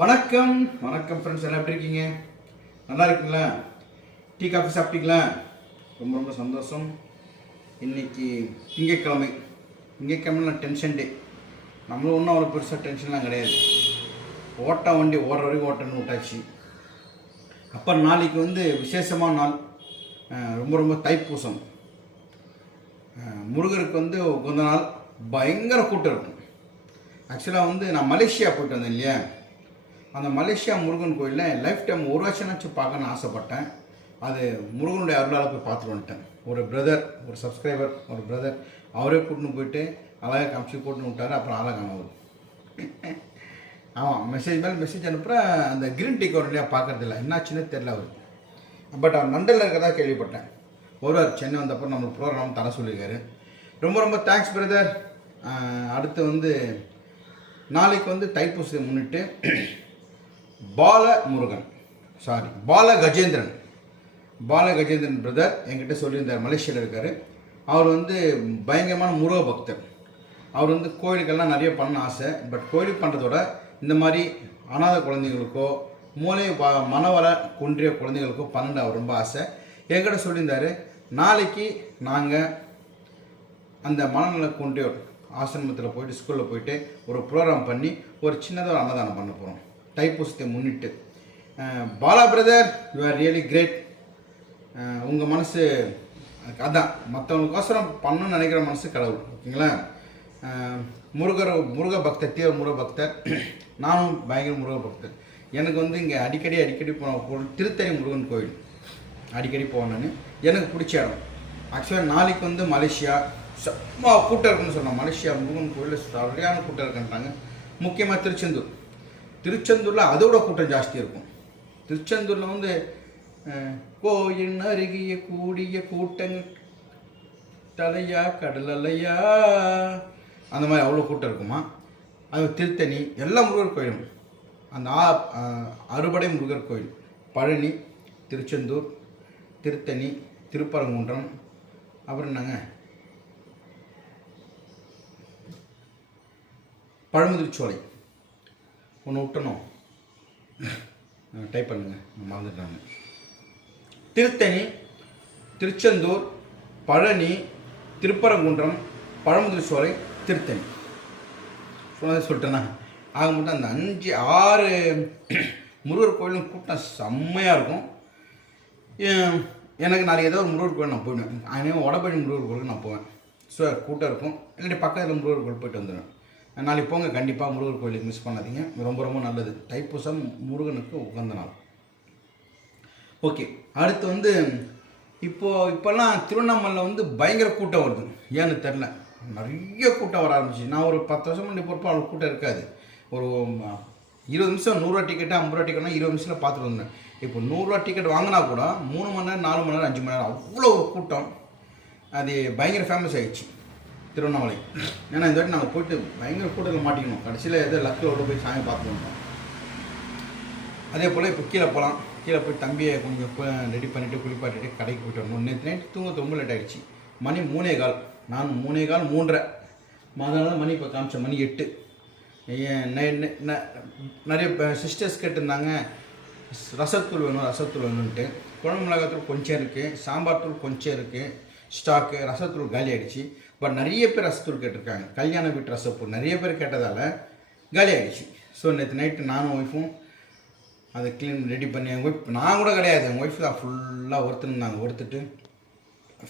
வணக்கம். வணக்கம் ஃப்ரெண்ட்ஸ் எல்லாம் எப்படி இருக்கீங்க? நல்லா இருக்கீங்களா? டீ காஃபி சாப்பிட்டீங்களா? ரொம்ப ரொம்ப சந்தோஷம். இன்னைக்கு திங்கட்கிழமை. திங்கக்கிழமை நான் டென்ஷன் டே நம்மளும் ஒன்றும் அவ்வளோ பெருசாக டென்ஷன்லாம் கிடையாது. ஓட்ட வண்டி ஓடுற வரைக்கும் ஓட்டன்னு விட்டாச்சு. அப்போ நாளைக்கு வந்து விசேஷமான நாள். ரொம்ப ரொம்ப தைப்பூசம். முருகருக்கு வந்து கொஞ்ச நாள் பயங்கர கூட்டம் இருக்கும். ஆக்சுவலாக வந்து நான் மலேசியா போயிட்டு வந்தேன் இல்லையா? அந்த மலேசியா முருகன் கோயிலில் லைஃப் டைம் ஒரு வருஷம்னாச்சும் பார்க்கணும்னு ஆசைப்பட்டேன். அது முருகனுடைய அருளால் போய் பார்த்துட்டு வந்துட்டேன். ஒரு பிரதர் ஒரு சப்ஸ்கிரைபர் ஒரு பிரதர் அவரே கூட்டின்னு போயிட்டு அழகாக காமிச்சு போட்டுன்னு விட்டாரு அப்புறம் ஆளை காணவர் ஆமாம் மெசேஜ் மேலே மெசேஜ் அனுப்புகிற அந்த கிரீன் டீ ஒரு பார்க்குறதில்ல என்னாச்சுன்னே என்னாச்சுன்னு தெரில அவர். பட் அவர் நண்டலில் இருக்கிறதா கேள்விப்பட்டேன். ஒருவர் சென்னை வந்தப்போ நம்ம ப்ரோக்ராம் தர சொல்லியிருக்காரு. ரொம்ப ரொம்ப தேங்க்ஸ் பிரதர் அடுத்து வந்து நாளைக்கு வந்து தைப்பூசத்தை முன்னிட்டு பால முருகன் சாரி பால கஜேந்திரன் பால கஜேந்திரன் பிரதர் என்கிட்ட சொல்லியிருந்தார். மலேசியாவில் இருக்கார். அவர் வந்து பயங்கரமான முருக பக்தர் அவர் வந்து கோயிலுக்கெல்லாம் நிறைய பண்ண ஆசை. பட் கோயிலுக்கு பண்ணுறதோட இந்த மாதிரி அனாதை குழந்தைங்களுக்கோ மூளை வ- மனவள குன்றிய குழந்தைகளுக்கோ பண்ண அவர் ரொம்ப ஆசை. என்கிட்ட சொல்லியிருந்தாரு நாளைக்கு நாங்கள் அந்த மனநல குன்றியோர் ஆசிரமத்தில் போயிட்டு ஸ்கூலில் போயிட்டு ஒரு ப்ரோக்ராம் பண்ணி ஒரு சின்னதாக ஒரு அன்னதானம் பண்ண போகிறோம் தைப்பூசத்தை முன்னிட்டு. Bala brother you are really great உங்கள் மனசு அதான் மற்றவங்களுக்கோசரம் பண்ணணும்னு நினைக்கிற மனசு கடவுள் ஓகேங்களா? முருகர் முருக பக்தர் தீவிர முருக பக்தர். நானும் பயங்கர முருக பக்தர். எனக்கு வந்து இங்கே அடிக்கடி அடிக்கடி போன கோவில் திருத்தணி முருகன் கோயில் அடிக்கடி போவேன் நான். எனக்கு பிடிச்ச இடம். ஆக்சுவலாக நாளைக்கு வந்து மலேசியா செம்ம கூட்டம் இருக்குன்னு சொன்னோம் மலேசியா முருகன் கோயிலில் சரியான கூட்டம் இருக்குன்றாங்க. முக்கியமாக திருச்செந்தூர். திருச்செந்தூரில் அதோட கூட்டம் ஜாஸ்தி இருக்கும். திருச்செந்தூரில் வந்து கோயில் அருகிய கூடிய கூட்டங்கள் தலையா கடலையா அந்த மாதிரி அவ்வளோ கூட்டம் இருக்குமா? அது திருத்தணி எல்லா முருகர் கோயிலும் அந்த ஆ அறுபடை முருகர் கோயில். பழனி திருச்செந்தூர் திருத்தணி திருப்பரங்குன்றம் அப்புறம் என்னங்க? பழமுதிர்ச்சோலை ஒன்று விட்டணும் டைப் பண்ணுங்க. நான் மறந்துட்டாங்க திருத்தணி திருச்செந்தூர் பழனி திருப்பரங்குன்றம் பழமுதிர்ச்சோலை திருத்தணி. சொன்னதை சொல்லிட்டேனா ஆக மட்டும் அந்த அஞ்சு ஆறு முருகர் கோயிலும் கூட்டம் செம்மையாக இருக்கும். எனக்கு நாளைக்கு ஏதோ ஒரு முருகர் கோயில் நான் போயிடுவேன். அதே வடபழனி முருகர் கோயிலுக்கு நான் போவேன். ஸோ கூட்டம் இருக்கும். இல்லாட்டி பக்கத்தில் முருகர் கோயில் போயிட்டு வந்துடுவேன். நாளைக்கு போங்க. கண்டிப்பாக முருகர் கோயிலுக்கு மிஸ் பண்ணாதீங்க. ரொம்ப ரொம்ப நல்லது. தைப்பூசம் முருகனுக்கு உகந்த நாள். ஓகே அடுத்து வந்து இப்போது இப்போல்லாம் திருவண்ணாமலையில் வந்து பயங்கர கூட்டம் வருது. ஏன்னு தெரில நிறைய கூட்டம் வர ஆரம்பிச்சு நான் ஒரு பத்து வருஷம் முன்னாடி போகிறப்போ அவ்வளோ கூட்டம் இருக்காது. ஒரு இருபது நிமிஷம் நூறுரூவா டிக்கெட்டு ஐம்பது ரூபா டிக்கெட்னா இருபது நிமிஷத்தில் பார்த்துட்டு வந்தேன் இப்போ நூறுரூவா டிக்கெட் வாங்கினா கூட மூணு மணி நேரம் நாலு மணி நேரம் அஞ்சு மணி நேரம் அவ்வளோ ஒரு கூட்டம். அது பயங்கர ஃபேமஸ் ஆகிடுச்சு திருவண்ணாமலை. ஏன்னா இந்த வாட்டி நாங்கள் போயிட்டு பயங்கர கூட்டத்தில் மாட்டிக்கணும். கடைசியில் எதோ லக்கில் விட்டு போய் சாமி பார்த்துக்கணும். அதே போல் இப்போ கீழே போகலாம் கீழே போய் தம்பியை கொஞ்சம் ரெடி பண்ணிவிட்டு குளிப்பாட்டிட்டு கடைக்கு போயிட்டு வரணும். நேற்று நைட்டு தூங்க ரொம்ப லேட் ஆகிடுச்சு மணி மூணே கால். நான் மூணே கால் மூன்றரை. அதனால மணி இப்போ காமிச்ச மணி எட்டு. நிறைய சிஸ்டர்ஸ் கேட்டிருந்தாங்க ரசத்தூள் வேணும் ரசத்தூள் வேணும்ன்ட்டு. குழம்பு மிளகாத்தூள் கொஞ்சம் இருக்குது சாம்பார் தூள் கொஞ்சம் இருக்குது ஸ்டாக்கு ரசத்தூள் காலி ஆகிடுச்சு பட் நிறைய பேர் ரசத்தூள் கேட்டிருக்காங்க. கல்யாண வீட்டு ரசப்பூர் நிறைய பேர் கேட்டதால் காலி ஸோ நேற்று நைட்டு நானும் ஒய்ஃபும் அதை க்ளீன் ரெடி பண்ணி எங்கள் ஒய்ஃப் நான் கூட கிடையாது. எங்கள் ஒய்ஃப் தான் ஃபுல்லாக ஒருத்துருந்தாங்க ஒருத்துட்டு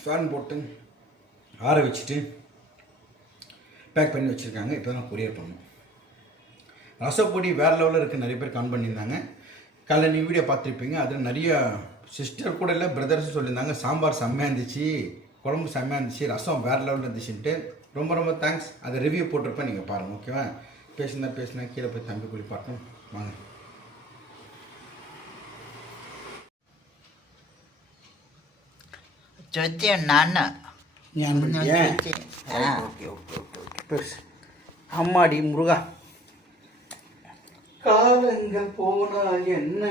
ஃபேன் போட்டு ஆற வச்சுட்டு பேக் பண்ணி வச்சுருக்காங்க. இப்போ தான் கொரியர் பண்ணோம். ரசப்பொடி வேறு லெவலில் இருக்குது நிறைய பேர் கான் பண்ணியிருந்தாங்க. காலைல நீ வீடியோ பார்த்துருப்பீங்க. அதில் நிறைய சிஸ்டர் கூட இல்லை பிரதர்ஸும் சொல்லியிருந்தாங்க சாம்பார் செம்மையாக இருந்துச்சு. குழம்பு செம்மையாக இருந்துச்சு ரசம் வேறு லெவலில் இருந்துச்சுன்ட்டு ரொம்ப ரொம்ப தேங்க்ஸ் அதை ரிவ்யூ போட்டிருப்பேன் நீங்கள் பாருங்கள் ஓகேவா பேசினா பேசினா கீழே போய் தம்பி குளிப்பாட்டணும் வாங்க. சொத்தி அண்ணா ஓகே அம்மாடி முருகா. காலங்கள் போனால் என்ன?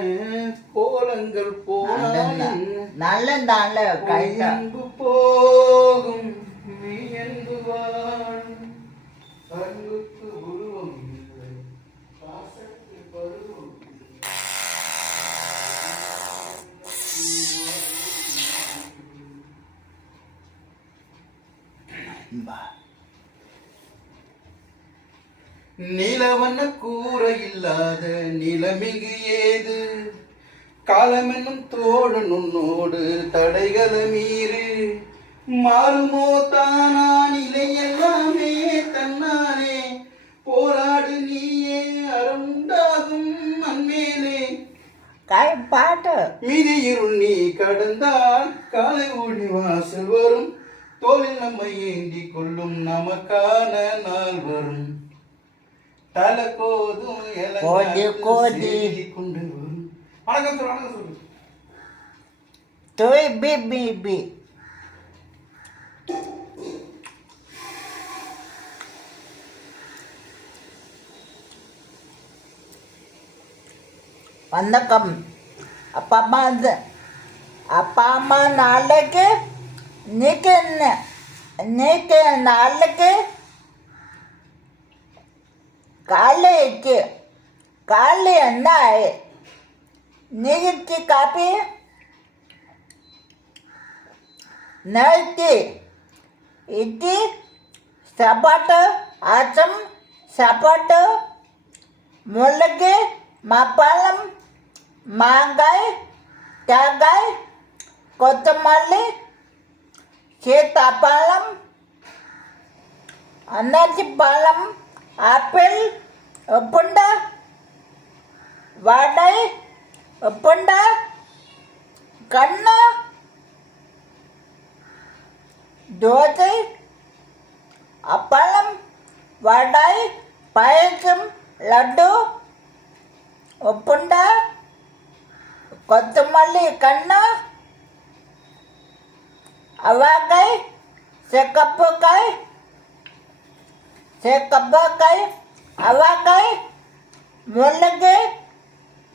கோலங்கள் போனா நல்ல நல்ல கையன்பு போகும் இயங்குவான் அன்புக்கு உருவம் இல்லை பாசத்து பருவம் நிலவண்ண கூற இல்லாத நிலமிங்கு ஏது? காலமென்னும் தோழன் உன்னோடு தடைகளை மீறு மாறுமோ தானா நிலை எல்லாமே தன்னானே? போராடு நீயே அறமுண்டாகும் கை பாட்டு. மீதி இருள் நீ கடந்தால் காலை ஓடி வாசல் வரும். தோளில் நம்மை ஏந்தி கொள்ளும் நமக்கான நாள் வரும். தலை கோதும் கோதி, கோதி. கொண்டு வணக்கம் சொல்லு வணக்கம் சொல்லு துய் பி பி பி. வணக்கம். அப்பா அம்மா வந்து அப்பா அம்மா நாளைக்கு நீக்கு என்ன? நீக்கு நாளைக்கு காலேஜ் காலை என்ன நீக்கு காப்பி நைட்டி இட்லி சப்பாட்டு ஆச்சம் சப்பாட்டு முள்ளக்கு மப்பாளம் மாங்காய் தேங்காய் கொத்தமல்லி சீத்தாப்பழம் அன்னாச்சி பழம் ஆப்பிள் உப்புண்டை வடை ಒಪ್ಪಂಡ ಕಣ್ಣ దోసై అప్పలం వడాయి పాయసం లడ్డు ఉప్పుండ కొత్తమల్లి కన్న అవాకాయ చెక్కప్పకాయ చెక్కప్పకాయ అవాకాయ ముల్లకాయ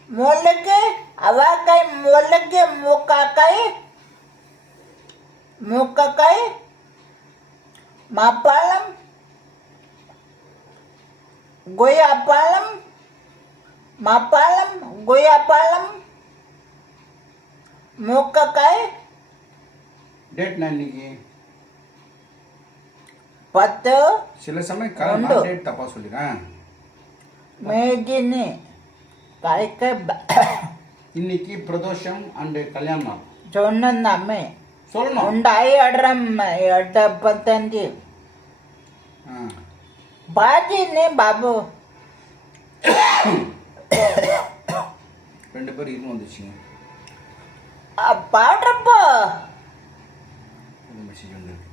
முள்ளங்கி அவாக்காய் முள்ளங்கி மூக்காக்காய் மூக்கக்காய் மாப்பழம் கொய்யாப்பழம் மாப்பழம் கொய்யாப்பழம் மூக்கக்காய் டேட் நான் இன்னைக்கு பத்து சில சமயம் உண்டு. கலந்து டேட் தப்பா சொல்லிடுறேன் மேதினி கலைக்க இன்னைக்கு பிரதோஷம் அண்டு கல்யாண நாள். சொன்னே சொல்லணும். உண்டாயி அடரம் பத்தஞ்சு பாஜின்னு பாபு. ரெண்டு பேரும் இரும வந்துச்சுங்க. பாடுறப்போ. மெசேஜ் வந்துருக்கு.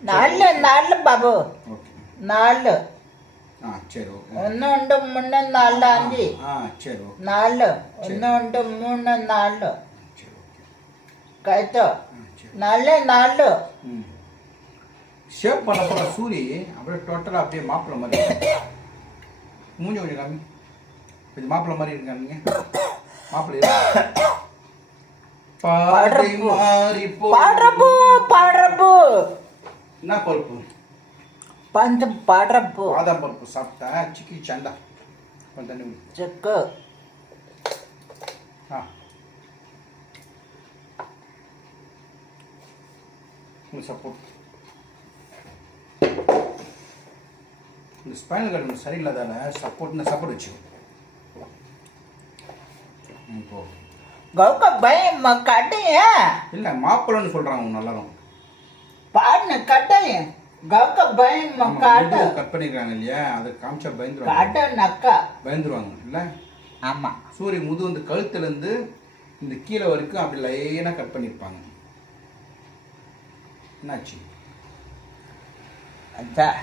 நாலு நாலு பாபு. நாலு. നാല് ஆ சரி ஓகே ഒന്നുണ്ട് മൂന്ന് നാല് അഞ്ച് ஆ சரி ஓகே നാല് ഒന്നുണ്ട് മൂന്ന് നാല് சரி ஓகே കഴിച്ചോ ஆ சரி നാല് നാല് ம் ஷேப் பண்ண போகிற சூரி அப்படியே டோட்டலாக அப்படியே மாப்பிள்ளை மாதிரி இருக்கு. மூஞ்சி கொஞ்சம் காமி கொஞ்சம் மாப்பிள்ளை மாதிரி இருக்கானுங்க மாப்பிள்ளை பாடை மாறி போ പാടപ്പൂ പാടപ്പൂ என்ன பருப்பு పంచం పాడరప్పు బాదం பருப்பு ಸಪ್ತ சிக்கி ಚಂದ கொஞ்சம் செக்கு ஆ. சப்போர்ட் ಒಂದು இந்த ஸ்பைனல் கார்டு சரி இல்லாதால சப்போர்ட்னு சப்போர்ட் வச்சு. இப்போ கவுக்க பயம் கட்டைய. இல்லை மாப்பிள்ளன்னு சொல்கிறாங்க நல்லா பாடின கட்டையன் கவுக்க பயம் காட்டு கட் பண்ணிருக்காங்க இல்லையா? அதை காமிச்சா பயந்துருவாங்க. காட்ட நக்கா பயந்துருவாங்க இல்லை? ஆமா. சூரிய முது வந்து கழுத்துலேருந்து இந்த கீழே வரைக்கும் அப்படி லைனாக கட் பண்ணியிருப்பாங்க என்னாச்சு? அதான்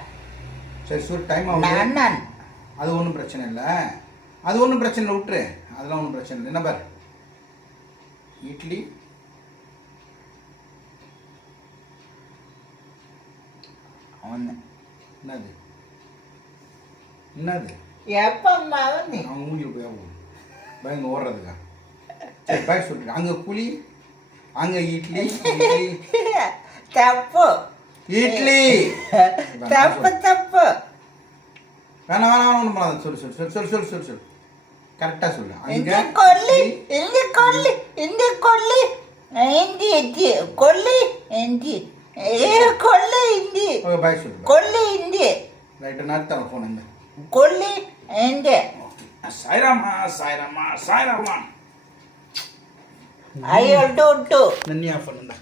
சரி சூரிய டைம் நான் அது ஒன்றும் பிரச்சனை இல்லை. அது ஒன்றும் பிரச்சனை இல்லை விட்டுரு. அதெல்லாம் ஒன்றும் பிரச்சனை இல்லை. என்ன பாரு? இட்லி என்னது? என்னது? எப்போ அவங்க மூஞ்சில் போய் ஆகும் பயங்க ஓடுறதுக்கா. சரி பாய் சொல்லிட்டு அங்கே புளி அங்கே இட்லி தப்பு. இட்லி. தப்பு தப்பு. வேணாம் வேணாம் வேணாம் ஒன்றும் பண்ணாத. சொல்லு சொல்லு சொல்லு சொல்லு சொல்லு சொல்லு. சொல்லு கரெக்டாக சொல்லு. இங்க அங்கே கொல்லி இங்க கொல்லி இங்க கொல்லி இந்தி கொல்லி இந்தி ಏ ಕೊಳ್ಳೆ ಹಿಂದಿ ಕೊಳ್ಳೆ ಹಿಂದಿ ರೈಟ್ ನಾಡ್ತಾನ ಫೋನ್ ಇಂದ ಕೊಳ್ಳೆ ಹಿಂದೆ ಸಾಯಿರಾಮ ಸಾಯಿರಾಮ ಸಾಯಿರಾಮ ಅಯ್ಯೋ ಉಂಟು ನನ್ನ ಫೋನ್ ಇಂದ